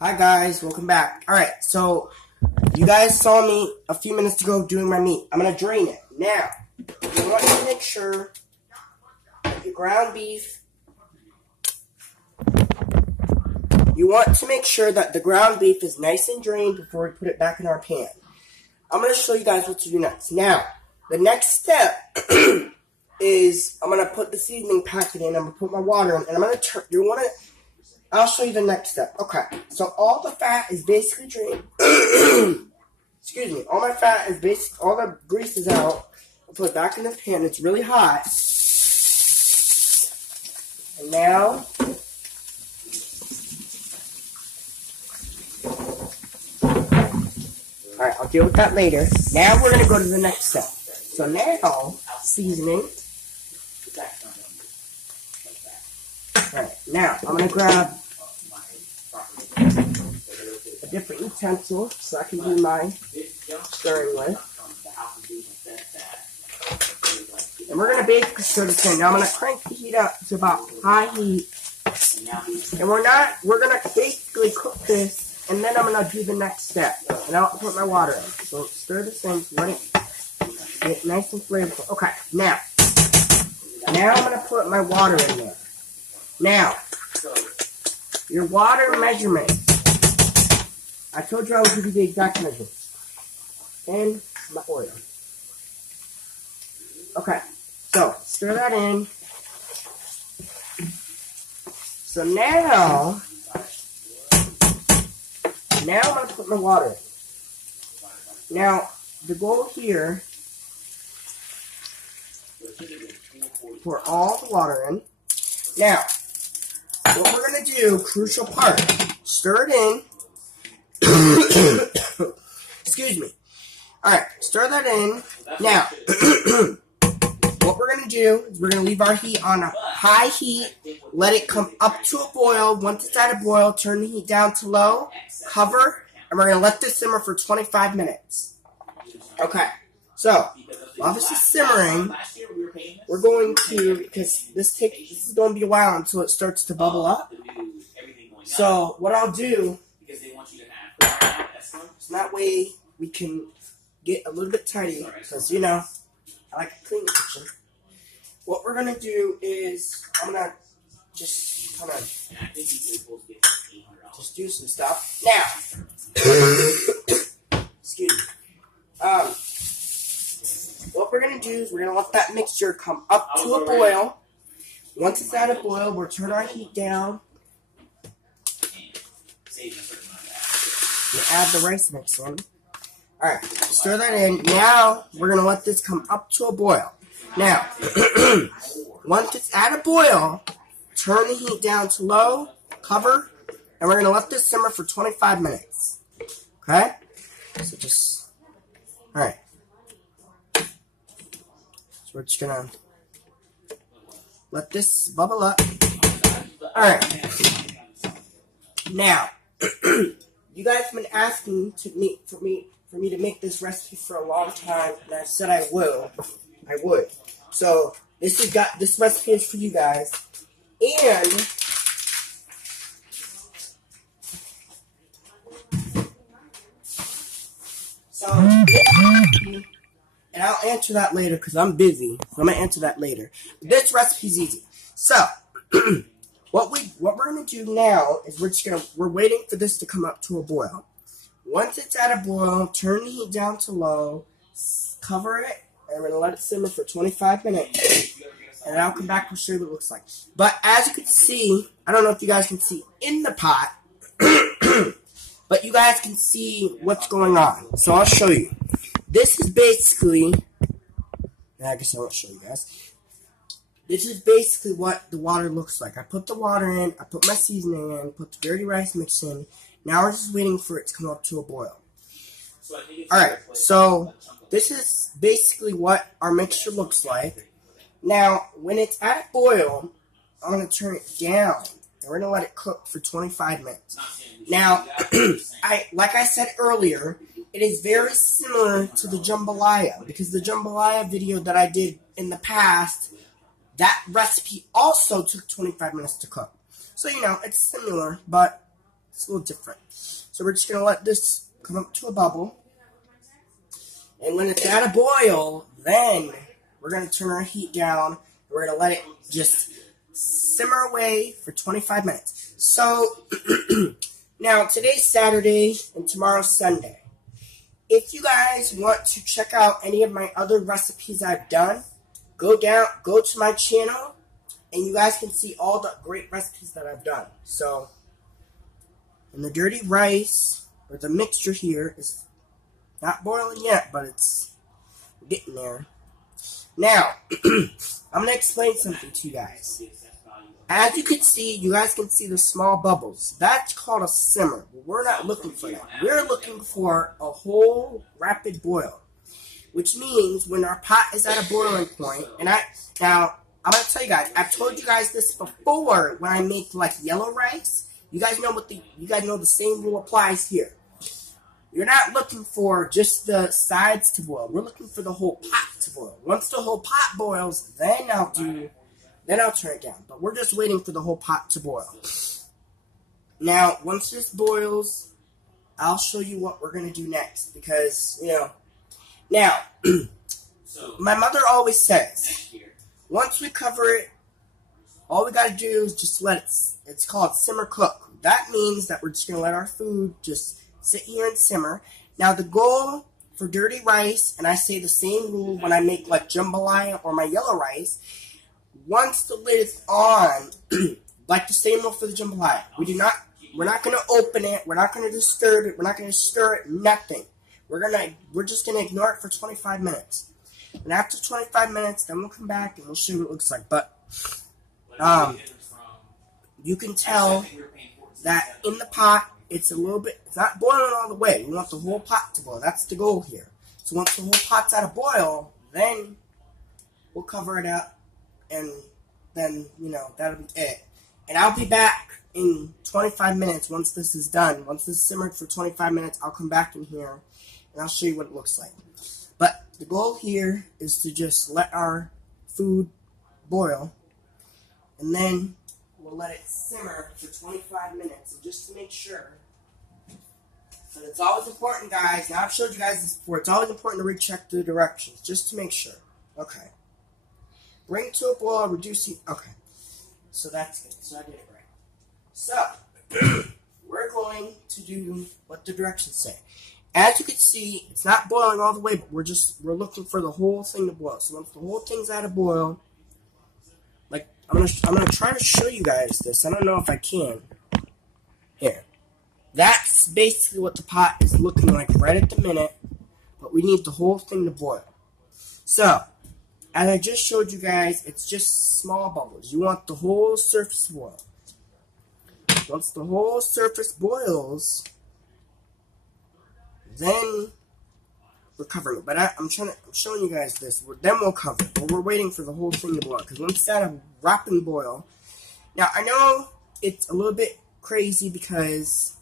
Hi guys, welcome back. Alright, so you guys saw me a few minutes ago doing my meat. I'm going to drain it. Now, you want to make sure that your ground beef, the ground beef is nice and drained before we put it back in our pan. I'm going to show you guys what to do next. Now, the next step is I'm going to put the seasoning packet in, I'm going to put my water in, and I'm going to turn, I'll show you the next step. Okay, so all the fat is basically drained. Excuse me. All my fat is all the grease is out. I'll put it back in the pan. It's really hot. And now, alright, I'll deal with that later. Now we're going to go to the next step. So now, seasoning. Alright, now I'm going to grab a different utensil so I can do my stirring with. And we're going to basically stir this in. Now I'm going to crank the heat up to about high heat. And we're going to basically cook this, and then I'm going to do the next step. And I'll put my water in. So stir this in, let it get nice and flavorful. Okay, now I'm going to put my water in there. Now, your water measurement. I told you I would give you the exact measurements. And my oil. Okay, so stir that in. So now I'm going to put my water in. Now, the goal here, pour all the water in. Now, what we're going to do, crucial part, stir it in. Excuse me. Alright, stir that in. Now, what we're going to do is we're going to leave our heat on a high heat, let it come up to a boil. Once it's at a boil, turn the heat down to low, cover, and we're going to let this simmer for 25 minutes. Okay, so, while this is simmering, we're going to, because this is going to be a while until it starts to bubble up. So, what I'll do, so that way we can get a little bit tidy, because, you know, I like to clean the kitchen. What we're going to do is, I'm going to just kind of, just do some stuff. Now, excuse me. What we're going to do is we're going to let that mixture come up to a boil. Once it's at a boil, we'll turn our heat down. We'll add the rice mix in. Alright, stir that in. Now, we're going to let this come up to a boil. Now, once it's at a boil, turn the heat down to low, cover, and we're going to let this simmer for 25 minutes. Okay? So just, alright. So we're just going to let this bubble up. Alright. Now, you guys have been asking for me to make this recipe for a long time, and I said I would. So this recipe is for you guys. And so this recipe, and I'll answer that later because I'm busy. So I'm gonna answer that later. This recipe's easy. So what we're gonna do now is we're waiting for this to come up to a boil. Once it's at a boil, turn the heat down to low, cover it, and we're gonna let it simmer for 25 minutes. And I'll come back and show you what it looks like. But as you can see, I don't know if you guys can see in the pot, but you guys can see what's going on. So I'll show you. This is basically, I guess I won't show you guys. This is basically what the water looks like. I put the water in, I put my seasoning in, put the dirty rice mix in. Now we're just waiting for it to come up to a boil. Alright, so this is basically what our mixture looks like. Now, when it's at boil, I'm going to turn it down. And we're going to let it cook for 25 minutes. Now, like I said earlier, it is very similar to the jambalaya. Because the jambalaya video that I did in the past, that recipe also took 25 minutes to cook. So, you know, it's similar, but It's a little different. So we're just going to let this come up to a bubble. And when it's at a boil, then we're going to turn our heat down. We're going to let it just simmer away for 25 minutes. So, now today's Saturday and tomorrow's Sunday. If you guys want to check out any of my other recipes I've done, go to my channel, and you guys can see all the great recipes that I've done. So, and the dirty rice, or the mixture here, is not boiling yet, but it's getting there. Now, I'm going to explain something to you guys. As you can see, you guys can see the small bubbles. That's called a simmer. We're not looking for that. We're looking for a whole rapid boil. Which means when our pot is at a boiling point, and now, I'm going to tell you guys, I've told you guys this before when I make like yellow rice. You guys know the same rule applies here. You're not looking for just the sides to boil. We're looking for the whole pot to boil. Once the whole pot boils, then I'll turn it down. But we're just waiting for the whole pot to boil. Now, once this boils, I'll show you what we're going to do next. Because, now, my mother always says, once we cover it, all we got to do is just let it, it's called simmer cook. That means that we're just going to let our food just sit here and simmer. Now, the goal for dirty rice, and I say the same rule when I make like jambalaya or my yellow rice, once the lid is on, like the same rule for the jambalaya, we're not going to open it, we're not going to disturb it, we're not going to stir it, nothing. We're just going to ignore it for 25 minutes. And after 25 minutes, then we'll come back and we'll show you what it looks like. But, you can tell that in the pot, it's not boiling all the way. We want the whole pot to boil. That's the goal here. So once the whole pot's at a boil, then we'll cover it up, and then, that'll be it. And I'll be back in 25 minutes once this is done. Once this is simmered for 25 minutes, I'll come back in here, and I'll show you what it looks like. But the goal here is to just let our food boil, and then we'll let it simmer for 25 minutes, and just to make sure. And it's always important, guys. Now, I've showed you guys this before. It's always important to recheck the directions, just to make sure. Okay. Bring to a boil, reducing. Okay. So that's good. So I did it right. So, we're going to do what the directions say. As you can see, it's not boiling all the way, but we're looking for the whole thing to boil. So once the whole thing's at a boil, like I'm gonna try to show you guys this. I don't know if I can. Here. That's basically what the pot is looking like right at the minute, but we need the whole thing to boil. So, as I just showed you guys, it's just small bubbles. You want the whole surface to boil. Once the whole surface boils, then we're covering it. But I'm showing you guys this. Then we'll cover it. But we're waiting for the whole thing to boil. Because once it's at a rapid boil, now I know it's a little bit crazy because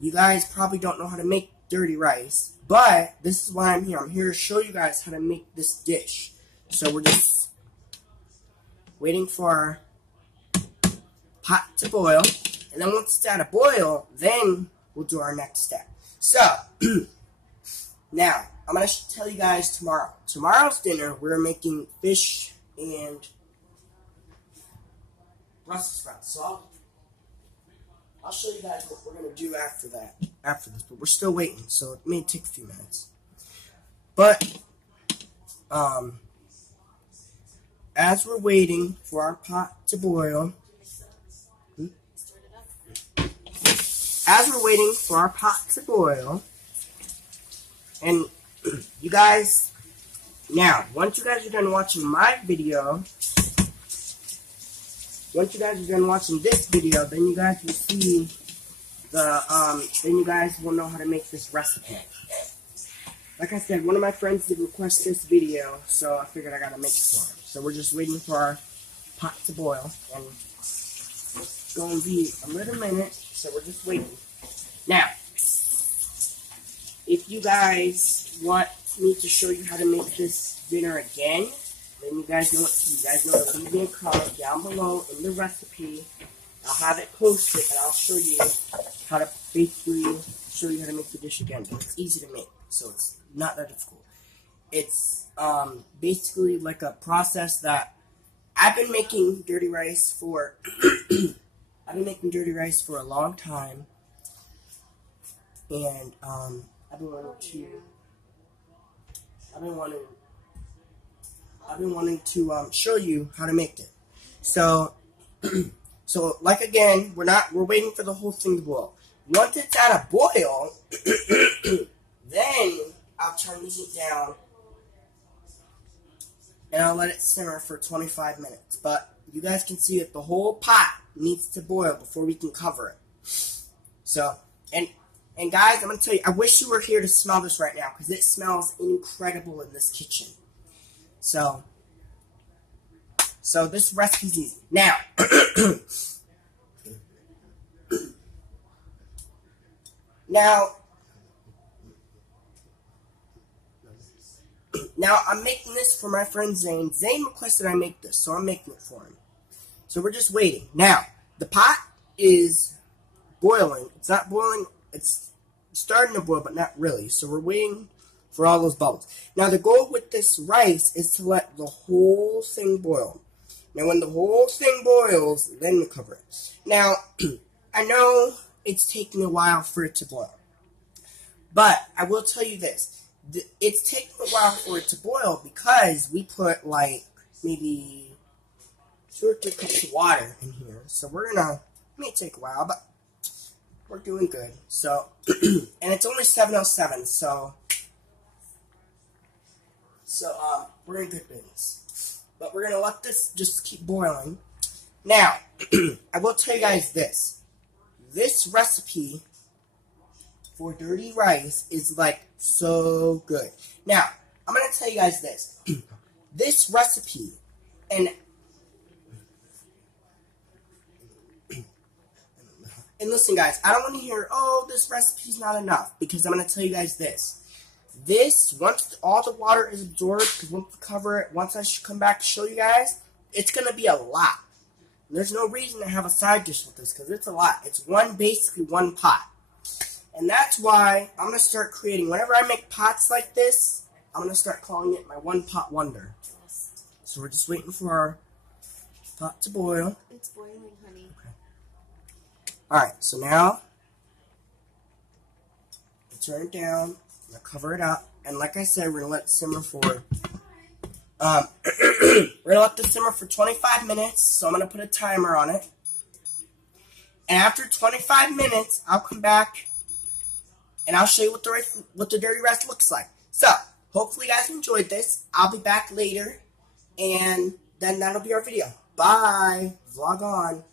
you guys probably don't know how to make dirty rice, but this is why I'm here. I'm here to show you guys how to make this dish. So we're just waiting for our pot to boil, and then once it's at a boil, then we'll do our next step. So, now, I'm going to tell you guys tomorrow. Tomorrow's dinner, we're making fish and Brussels sprouts. So I'll show you guys what we're going to do after this, but we're still waiting, so it may take a few minutes. But, as we're waiting for our pot to boil, and you guys, now, once you guys are done watching my video, once you guys are done watching this video, then you guys will see then you guys will know how to make this recipe. Like I said, one of my friends did request this video, so I figured I gotta make it for him. So we're just waiting for our pot to boil, and it's gonna be a little minute, so we're just waiting. Now, if you guys want me to show you how to make this dinner again, then you guys know what to do. You guys know to leave me a comment down below in the recipe, I'll have it posted, and I'll show you how to basically show you how to make the dish again. But it's easy to make, so it's not that difficult. It's basically like a process that I've been making dirty rice for. I've been making dirty rice for a long time, and I've been wanting to show you how to make it. So, like again, we're waiting for the whole thing to boil. Once it's at a boil, then I'll turn the heat down and I'll let it simmer for 25 minutes. But you guys can see that the whole pot needs to boil before we can cover it. So, and guys, I'm going to tell you, I wish you were here to smell this right now, because it smells incredible in this kitchen. So this recipe's easy. Now, now I'm making this for my friend Zane. Zane requested I make this, so I'm making it for him. So we're just waiting. Now, the pot is boiling. It's not boiling. It's starting to boil, but not really. So we're waiting for all those bubbles. Now, the goal with this rice is to let the whole thing boil. Now, when the whole thing boils, then we cover it. Now, I know it's taking a while for it to boil. But I will tell you this. It's taking a while for it to boil because we put, like, maybe 2 or 3 cups of water in here. So it may take a while, but we're doing good. So, and it's only 7:07, so we're in good business. But we're going to let this just keep boiling. Now, I will tell you guys this. This recipe for dirty rice is, like, so good. Now, I'm going to tell you guys this. This recipe, and listen, guys, I don't want to hear, oh, this recipe's not enough, because I'm going to tell you guys this. This, once all the water is absorbed, because once we cover it, once I come back to show you guys, it's going to be a lot. And there's no reason to have a side dish with this, because it's a lot. It's basically one pot. And that's why I'm going to start creating, whenever I make pots like this, I'm going to start calling it my one pot wonder. So we're just waiting for our pot to boil. It's boiling, honey. Okay. Alright, so now, turn it down. I'm going to cover it up, and like I said, we're going to let it simmer for, we're going to let this simmer for 25 minutes, so I'm going to put a timer on it, and after 25 minutes, I'll come back, and I'll show you what the dirty rice looks like. So, hopefully you guys enjoyed this. I'll be back later, and then that'll be our video. Bye! Vlog on.